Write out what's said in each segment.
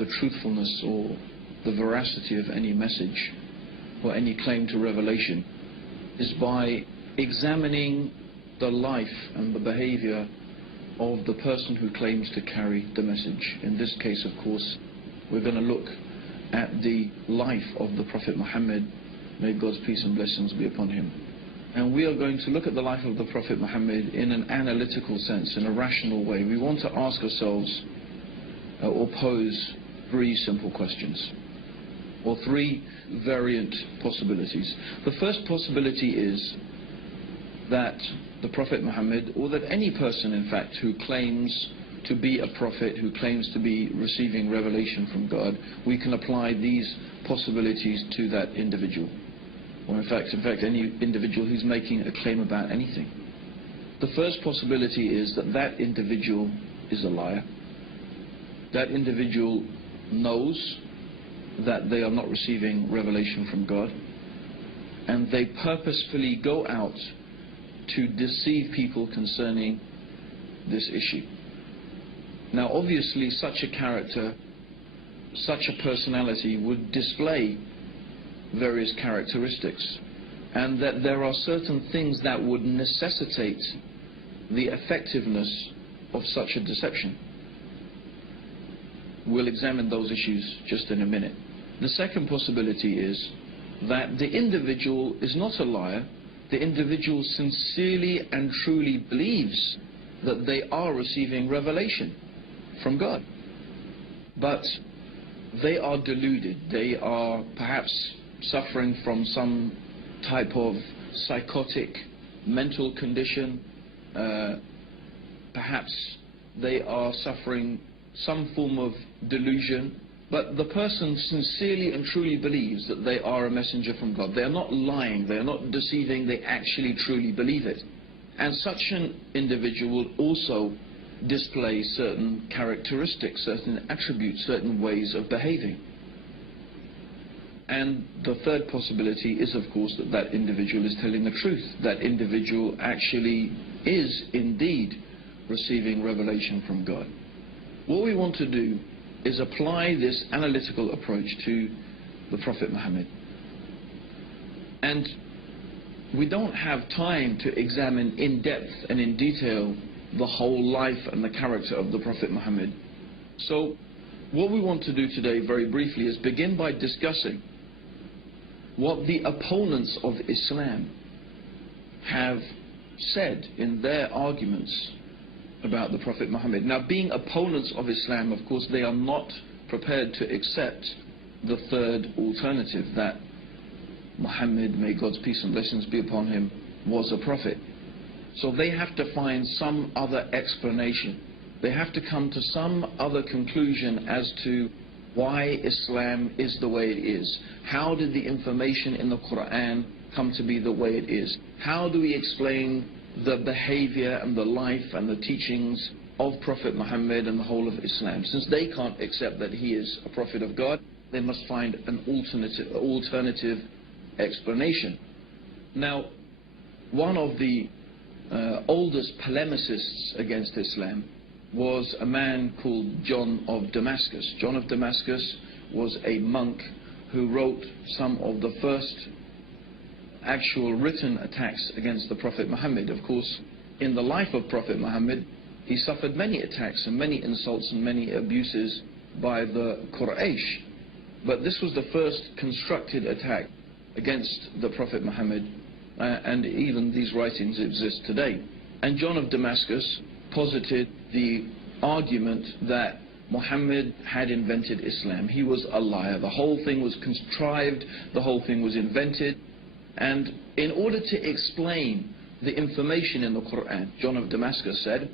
the truthfulness or the veracity of any message or any claim to revelation is by examining the life and the behavior of the person who claims to carry the message. In this case, of course, we're going to look at the life of the Prophet Muhammad, may God's peace and blessings be upon him. And we are going to look at the life of the Prophet Muhammad in an analytical sense, in a rational way. We want to ask ourselves or pose three simple questions, or three variant possibilities. The first possibility is that the Prophet Muhammad, or that any person in fact who claims to be a prophet, who claims to be receiving revelation from God, we can apply these possibilities to that individual. Or in fact any individual who's making a claim about anything. The first possibility is that that individual is a liar. That individual knows that they are not receiving revelation from God, and they purposefully go out to deceive people concerning this issue. Now obviously such a character, such a personality would display various characteristics, and that there are certain things that would necessitate the effectiveness of such a deception. We'll examine those issues just in a minute. The second possibility is that the individual is not a liar. The individual sincerely and truly believes that they are receiving revelation from God, but they are deluded. They are perhaps suffering from some type of psychotic mental condition. Perhaps they are suffering some form of delusion, but the person sincerely and truly believes that they are a messenger from God. They are not lying, they are not deceiving, they actually truly believe it. And such an individual will also display certain characteristics, certain attributes, certain ways of behaving. And the third possibility is, of course, that that individual is telling the truth. That individual actually is indeed receiving revelation from God. What we want to do is apply this analytical approach to the Prophet Muhammad. And we don't have time to examine in depth and in detail the whole life and the character of the Prophet Muhammad. So what we want to do today very briefly is begin by discussing what the opponents of Islam have said in their arguments about the Prophet Muhammad. Now, being opponents of Islam, of course, they are not prepared to accept the third alternative, that Muhammad, may God's peace and blessings be upon him, was a prophet. So they have to find some other explanation. They have to come to some other conclusion as to why Islam is the way it is. How did the information in the Quran come to be the way it is? How do we explain the behavior and the life and the teachings of Prophet Muhammad and the whole of Islam? Since they can't accept that he is a prophet of God, they must find an alternative explanation. Now, one of the oldest polemicists against Islam was a man called John of Damascus. John of Damascus was a monk who wrote some of the first actual written attacks against the Prophet Muhammad. Of course, in the life of Prophet Muhammad, he suffered many attacks and many insults and many abuses by the Quraysh. But this was the first constructed attack against the Prophet Muhammad, and even these writings exist today. And John of Damascus posited the argument that Muhammad had invented Islam. He was a liar. The whole thing was contrived, the whole thing was invented. And in order to explain the information in the Quran, John of Damascus said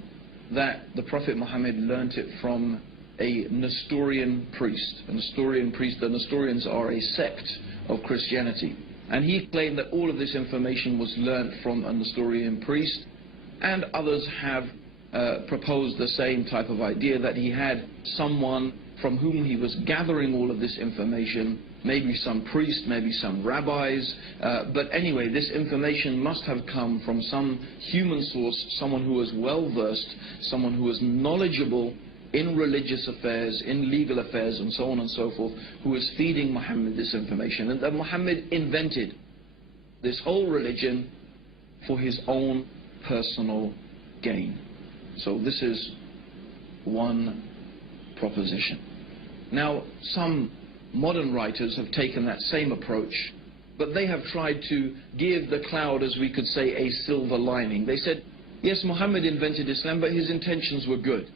that the Prophet Muhammad learnt it from a Nestorian priest. A Nestorian priest, the Nestorians are a sect of Christianity. And he claimed that all of this information was learnt from a Nestorian priest, and others have proposed the same type of idea, that he had someone from whom he was gathering all of this information, maybe some priest, maybe some rabbis, but anyway, this information must have come from some human source, someone who was well versed, someone who was knowledgeable in religious affairs, in legal affairs, and so on and so forth, who was feeding Muhammad this information, and that Muhammad invented this whole religion for his own personal gain. So this is one proposition. Now, some modern writers have taken that same approach, but they have tried to give the cloud, as we could say, a silver lining. They said, yes, Muhammad invented Islam, but his intentions were good.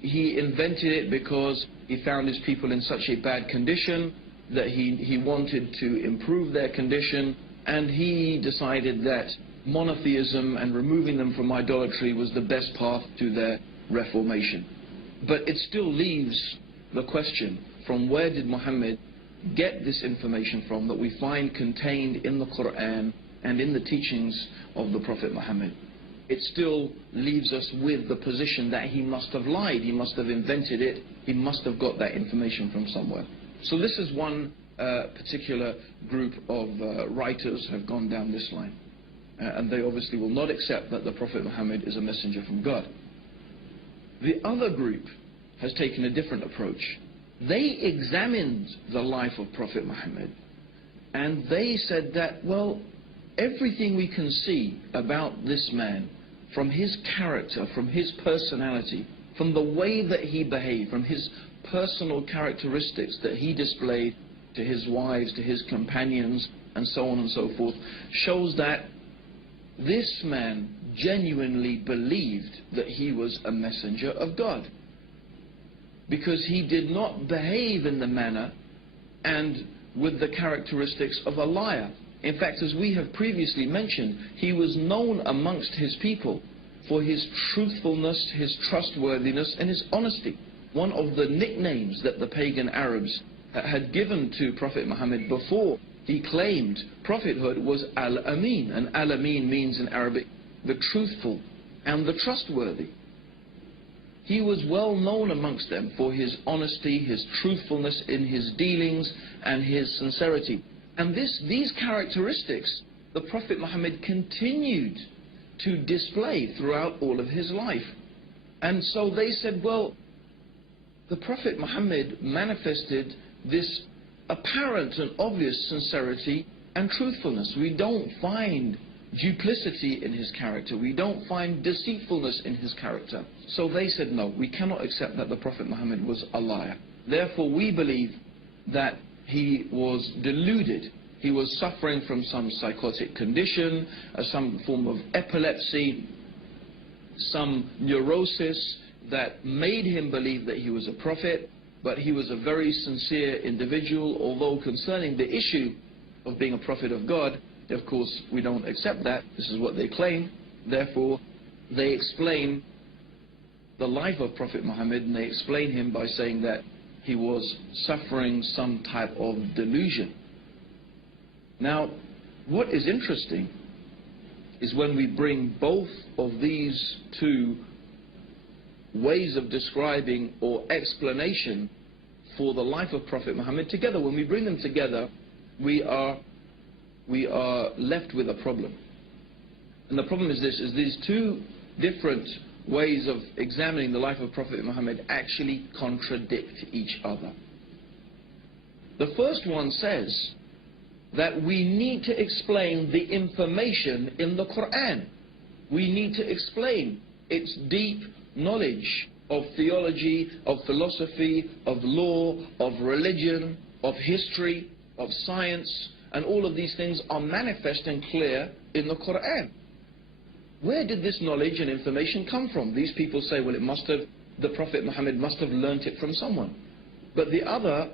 He invented it because he found his people in such a bad condition that he wanted to improve their condition, and he decided that monotheism and removing them from idolatry was the best path to their reformation. But it still leaves the question, from where did Muhammad get this information from that we find contained in the Quran and in the teachings of the Prophet Muhammad? It still leaves us with the position that he must have lied, he must have invented it, he must have got that information from somewhere. So this is one particular group of writers have gone down this line. And they obviously will not accept that the Prophet Muhammad is a messenger from God. The other group has taken a different approach. They examined the life of Prophet Muhammad, and they said that, well, everything we can see about this man, from his character, from his personality, from the way that he behaved, from his personal characteristics that he displayed to his wives, to his companions, and so on and so forth, shows that this man genuinely believed that he was a messenger of God, because he did not behave in the manner and with the characteristics of a liar. In fact, as we have previously mentioned, he was known amongst his people for his truthfulness, his trustworthiness, and his honesty. One of the nicknames that the pagan Arabs had given to Prophet Muhammad before he claimed prophethood was Al-Amin, and Al-Amin means in Arabic the truthful and the trustworthy. He was well known amongst them for his honesty, his truthfulness in his dealings, and his sincerity. And these characteristics the Prophet Muhammad continued to display throughout all of his life. And so they said, well, the Prophet Muhammad manifested this apparent and obvious sincerity and truthfulness. We don't find duplicity in his character. We don't find deceitfulness in his character. So they said, no, we cannot accept that the Prophet Muhammad was a liar. Therefore, we believe that he was deluded. He was suffering from some psychotic condition, some form of epilepsy, some neurosis that made him believe that he was a prophet, but he was a very sincere individual, although concerning the issue of being a prophet of God, of course, we don't accept that. This is what they claim. Therefore, they explain the life of Prophet Muhammad, and they explain him by saying that he was suffering some type of delusion. Now, what is interesting is when we bring both of these two ways of describing or explanation for the life of Prophet Muhammad together, when we bring them together, we are left with a problem. And the problem is this, is these two different ways of examining the life of Prophet Muhammad actually contradict each other. The first one says that we need to explain the information in the Quran. We need to explain its deep knowledge of theology, of philosophy, of law, of religion, of history, of science, and all of these things are manifest and clear in the Quran. Where did this knowledge and information come from? These people say, well, the Prophet Muhammad must have learnt it from someone. But the other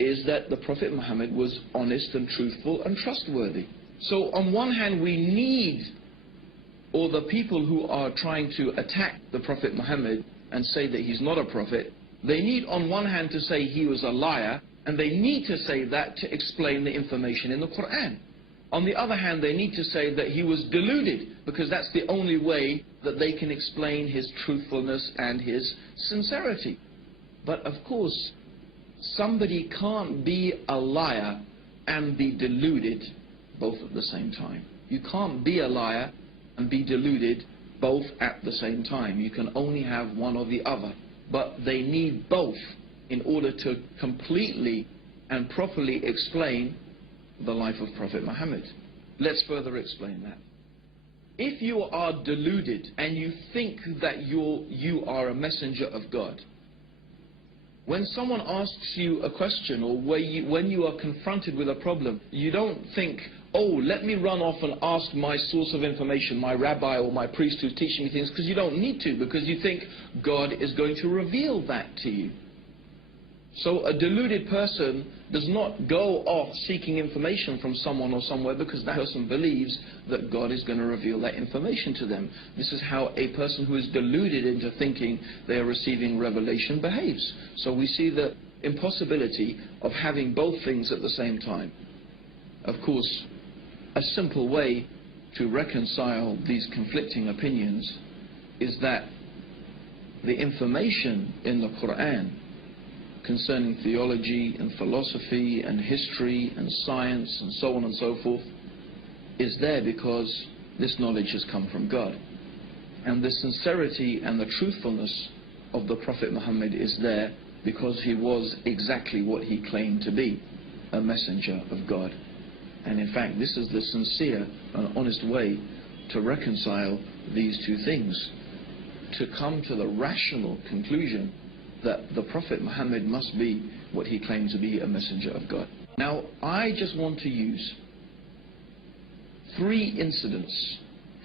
is that the Prophet Muhammad was honest and truthful and trustworthy. So on one hand, we need, or the people who are trying to attack the Prophet Muhammad and say that he's not a prophet, they need on one hand to say he was a liar, and they need to say that to explain the information in the Quran. On the other hand, they need to say that he was deluded, because that's the only way that they can explain his truthfulness and his sincerity. But of course, somebody can't be a liar and be deluded both at the same time. You can't be a liar and be deluded both at the same time. You can only have one or the other. but they need both in order to completely and properly explain the life of Prophet Muhammad. Let's further explain that. If you are deluded and you think that you are a messenger of God, when someone asks you a question or when you are confronted with a problem, you don't think, oh, let me run off and ask my source of information, my rabbi or my priest who's teaching me things, because you don't need to, because you think God is going to reveal that to you. So a deluded person does not go off seeking information from someone or somewhere because that person believes that God is going to reveal that information to them. This is how a person who is deluded into thinking they are receiving revelation behaves. So we see the impossibility of having both things at the same time. Of course, a simple way to reconcile these conflicting opinions is that the information in the Quran concerning theology and philosophy and history and science and so on and so forth is there because this knowledge has come from God. And the sincerity and the truthfulness of the Prophet Muhammad is there because he was exactly what he claimed to be, a messenger of God. And in fact, this is the sincere and honest way to reconcile these two things, to come to the rational conclusion that the Prophet Muhammad must be what he claimed to be, a messenger of God. Now, I just want to use 3 incidents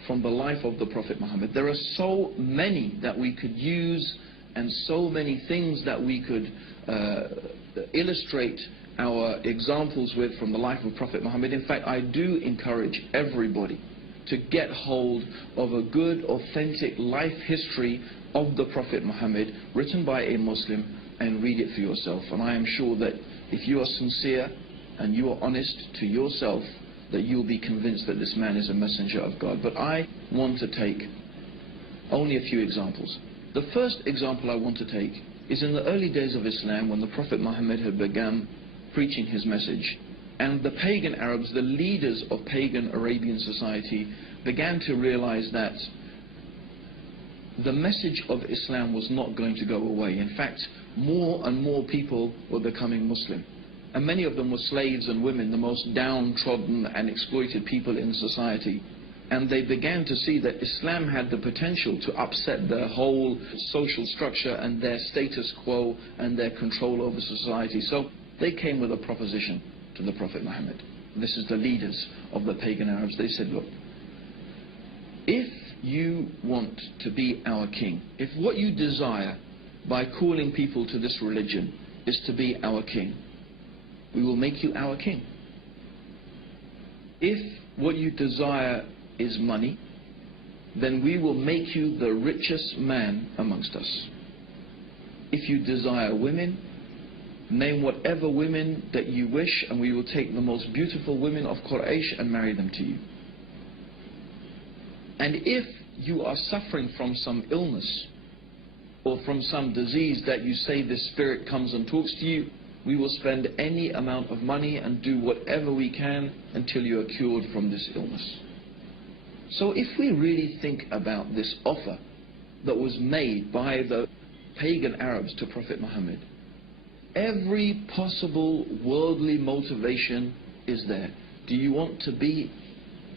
from the life of the Prophet Muhammad. There are so many that we could use and so many things that we could illustrate our examples with from the life of Prophet Muhammad. In fact, I do encourage everybody to get hold of a good, authentic life history of the Prophet Muhammad written by a Muslim and read it for yourself. And I am sure that if you are sincere and you are honest to yourself, that you'll be convinced that this man is a messenger of God. But I want to take only a few examples. The first example I want to take is in the early days of Islam, when the Prophet Muhammad had begun preaching his message, and the pagan Arabs, the leaders of pagan Arabian society, began to realize that the message of Islam was not going to go away. In fact, more and more people were becoming Muslim. And many of them were slaves and women, the most downtrodden and exploited people in society. And they began to see that Islam had the potential to upset their whole social structure and their status quo and their control over society. So they came with a proposition to the Prophet Muhammad. This is the leaders of the pagan Arabs. They said, look, if you want to be our king, if what you desire by calling people to this religion is to be our king, we will make you our king. If what you desire is money, then we will make you the richest man amongst us. If you desire women, name whatever women that you wish, and we will take the most beautiful women of Quraysh and marry them to you. And if you are suffering from some illness or from some disease that you say this spirit comes and talks to you, we will spend any amount of money and do whatever we can until you are cured from this illness. So if we really think about this offer that was made by the pagan Arabs to Prophet Muhammad, every possible worldly motivation is there. Do you want to be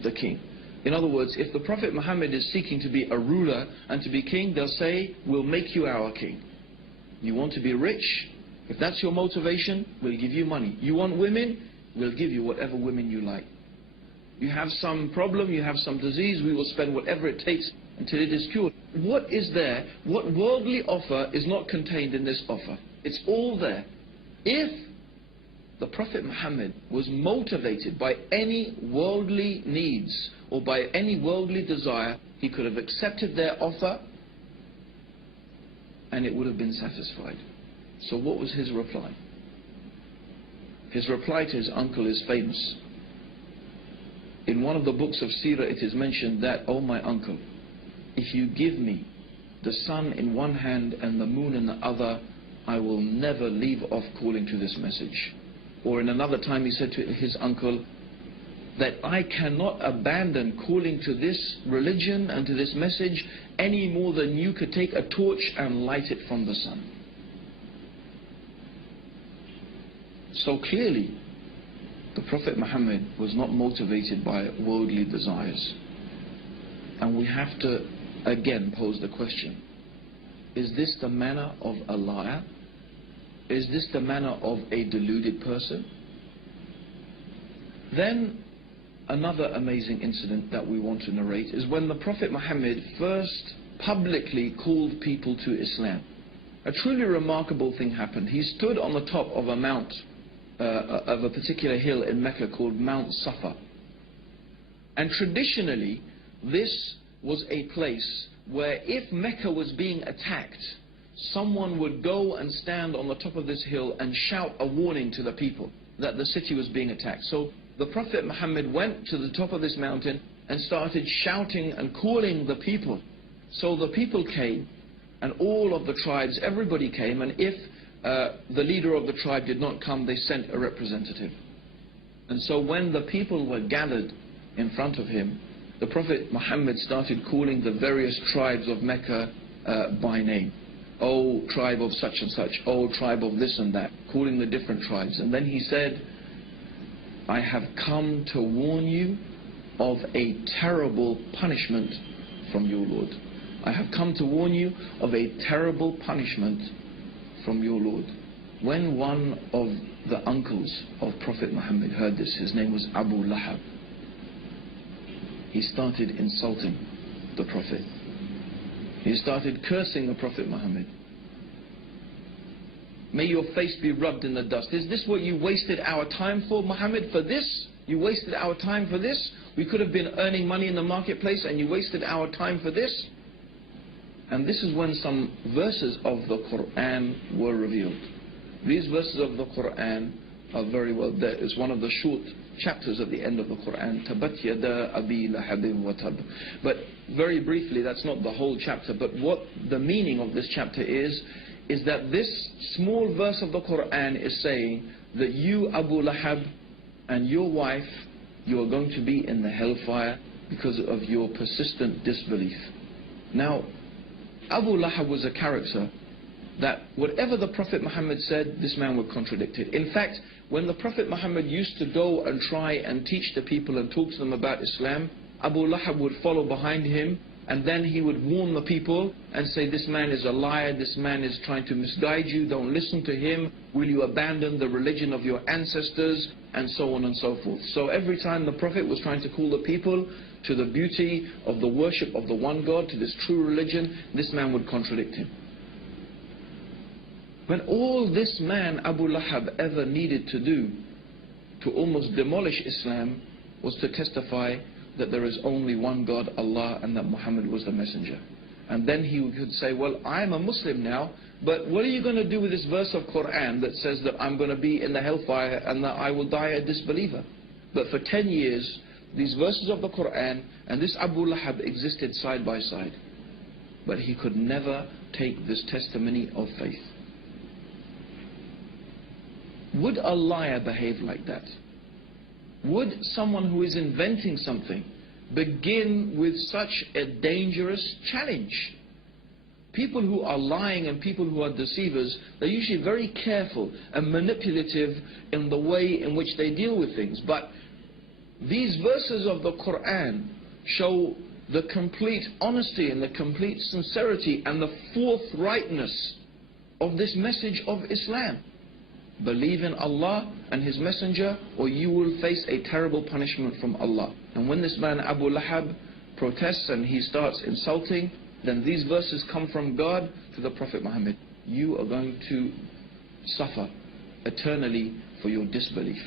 the king? In other words, if the Prophet Muhammad is seeking to be a ruler and to be king, they'll say, we'll make you our king. You want to be rich? If that's your motivation, we'll give you money. You want women? We'll give you whatever women you like. You have some problem, you have some disease, we will spend whatever it takes until it is cured. What is there? What worldly offer is not contained in this offer? It's all there. If the Prophet Muhammad was motivated by any worldly needs or by any worldly desire, he could have accepted their offer and it would have been satisfied. So what was his reply? His reply to his uncle is famous. In one of the books of Seerah it is mentioned that, oh my uncle, if you give me the sun in one hand and the moon in the other, I will never leave off calling to this message. Or in another time he said to his uncle, that I cannot abandon calling to this religion and to this message any more than you could take a torch and light it from the sun. So clearly, the Prophet Muhammad was not motivated by worldly desires. And we have to again pose the question, is this the manner of a liar? Is this the manner of a deluded person? Then another amazing incident that we want to narrate is when the Prophet Muhammad first publicly called people to Islam. A truly remarkable thing happened. He stood on the top of a mount, of a particular hill in Mecca called Mount Safa. And traditionally, this was a place where if Mecca was being attacked, someone would go and stand on the top of this hill and shout a warning to the people that the city was being attacked. So the Prophet Muhammad went to the top of this mountain and started shouting and calling the people. So the people came, and all of the tribes, everybody came, and if the leader of the tribe did not come, they sent a representative. And so when the people were gathered in front of him, the Prophet Muhammad started calling the various tribes of Mecca by name. Oh, tribe of such and such, oh, tribe of this and that, calling the different tribes. And then he said, I have come to warn you of a terrible punishment from your Lord. I have come to warn you of a terrible punishment from your Lord. When one of the uncles of Prophet Muhammad heard this, his name was Abu Lahab, he started insulting the Prophet. He started cursing the Prophet Muhammad. May your face be rubbed in the dust. Is this what you wasted our time for, Muhammad? For this? You wasted our time for this? We could have been earning money in the marketplace and you wasted our time for this? And this is when some verses of the Quran were revealed. These verses of the Quran are very well there. It's one of the short chapters at the end of the Quran. Tabat yada abi lahabin wa tab. But very briefly, that's not the whole chapter, but what the meaning of this chapter is that this small verse of the Quran is saying that you, Abu Lahab, and your wife, you are going to be in the hellfire because of your persistent disbelief. Now, Abu Lahab was a character that whatever the Prophet Muhammad said, this man would contradict it. In fact, when the Prophet Muhammad used to go and try and teach the people and talk to them about Islam, Abu Lahab would follow behind him, and then he would warn the people and say, this man is a liar, this man is trying to misguide you, don't listen to him, will you abandon the religion of your ancestors, and so on and so forth. So every time the Prophet was trying to call the people to the beauty of the worship of the one God, to this true religion, this man would contradict him. When all this man, Abu Lahab, ever needed to do to almost demolish Islam was to testify that there is only one God, Allah, and that Muhammad was the messenger. And then he could say, well, I'm a Muslim now, but what are you going to do with this verse of Quran that says that I'm going to be in the hellfire and that I will die a disbeliever? But for 10 years, these verses of the Quran and this Abu Lahab existed side by side. But he could never take this testimony of faith. Would a liar behave like that? Would someone who is inventing something begin with such a dangerous challenge? People who are lying and people who are deceivers, they're usually very careful and manipulative in the way in which they deal with things. But these verses of the Quran show the complete honesty and the complete sincerity and the forthrightness of this message of Islam. Believe in Allah and His Messenger, or you will face a terrible punishment from Allah. And when this man Abu Lahab protests and he starts insulting, then these verses come from God to the Prophet Muhammad. You are going to suffer eternally for your disbelief.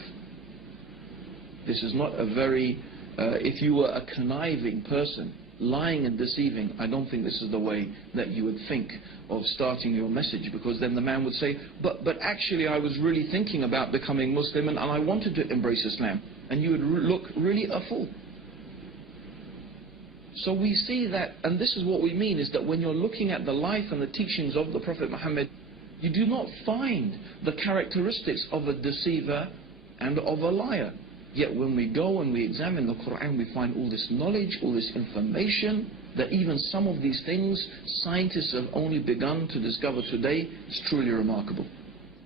This is not a very, if you were a conniving person, lying and deceiving, I don't think this is the way that you would think of starting your message, because then the man would say, but actually I was really thinking about becoming Muslim and I wanted to embrace Islam. And you would look really a fool. So we see that, and this is what we mean, is that when you're looking at the life and the teachings of the Prophet Muhammad, you do not find the characteristics of a deceiver and of a liar. Yet when we go and we examine the Quran, we find all this knowledge, all this information, that even some of these things scientists have only begun to discover today. It's truly remarkable.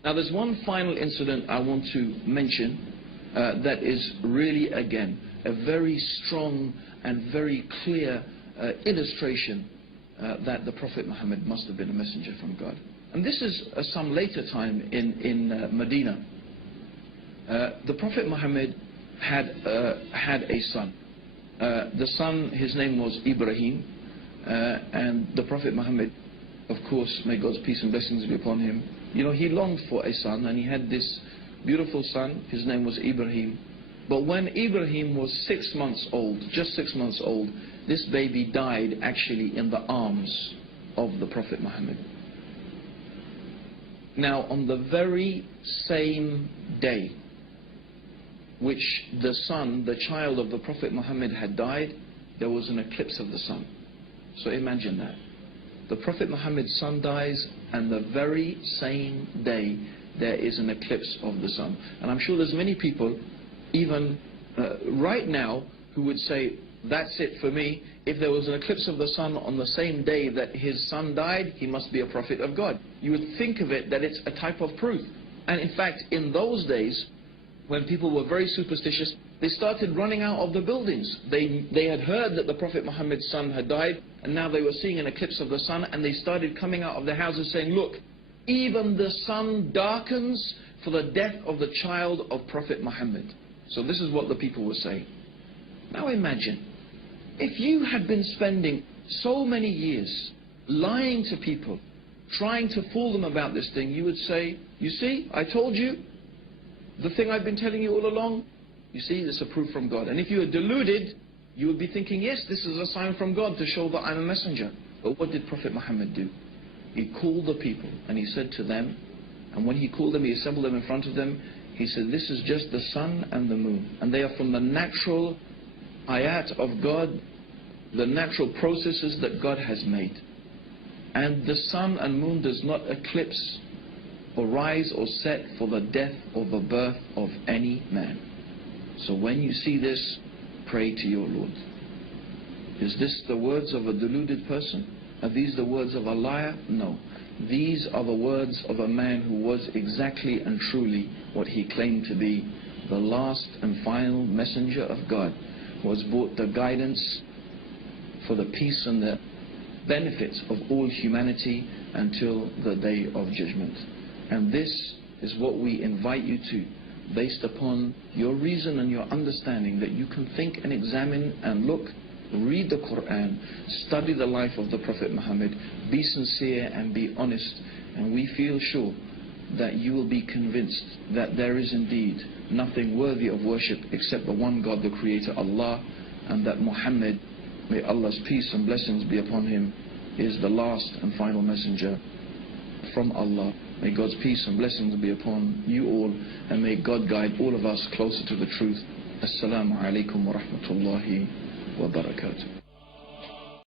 Now there's one final incident I want to mention that is really, again, a very strong and very clear illustration that the Prophet Muhammad must have been a messenger from God. And this is some later time in Medina. The Prophet Muhammad had a son. The son, his name was Ibrahim, and the Prophet Muhammad, of course, may God's peace and blessings be upon him, you know, he longed for a son, and he had this beautiful son. His name was Ibrahim. But when Ibrahim was 6 months old, just 6 months old, this baby died actually in the arms of the Prophet Muhammad. Now, on the very same day which the son, the child of the Prophet Muhammad had died, there was an eclipse of the sun. So imagine that. The Prophet Muhammad's son dies, and the very same day there is an eclipse of the sun. And I'm sure there's many people, even right now, who would say, that's it for me. If there was an eclipse of the sun on the same day that his son died, he must be a prophet of God. You would think of it that it's a type of proof. And in fact, in those days, when people were very superstitious, they started running out of the buildings. They had heard that the Prophet Muhammad's son had died, and now they were seeing an eclipse of the sun, and they started coming out of their houses saying, look, even the sun darkens for the death of the child of Prophet Muhammad. So this is what the people were saying. Now imagine, if you had been spending so many years lying to people, trying to fool them about this thing, you would say, you see, I told you, the thing I've been telling you all along, you see, it's a proof from God. And if you were deluded, you would be thinking, yes, this is a sign from God to show that I'm a messenger. But what did Prophet Muhammad do? He called the people and he said to them, and when he called them, he assembled them in front of them, he said, this is just the sun and the moon. And they are from the natural ayat of God, the natural processes that God has made. And the sun and moon does not eclipse or rise or set for the death or the birth of any man. So when you see this, pray to your Lord. Is this the words of a deluded person? Are these the words of a liar? No. These are the words of a man who was exactly and truly what he claimed to be, the last and final messenger of God, who has brought the guidance for the peace and the benefits of all humanity until the day of judgment. And this is what we invite you to, based upon your reason and your understanding, that you can think and examine and look, read the Quran, study the life of the Prophet Muhammad, be sincere and be honest, and we feel sure that you will be convinced that there is indeed nothing worthy of worship except the one God, the Creator, Allah, and that Muhammad, may Allah's peace and blessings be upon him, is the last and final messenger from Allah. May God's peace and blessings be upon you all, and may God guide all of us closer to the truth. Assalamu alaikum wa rahmatullahi wa barakatuh.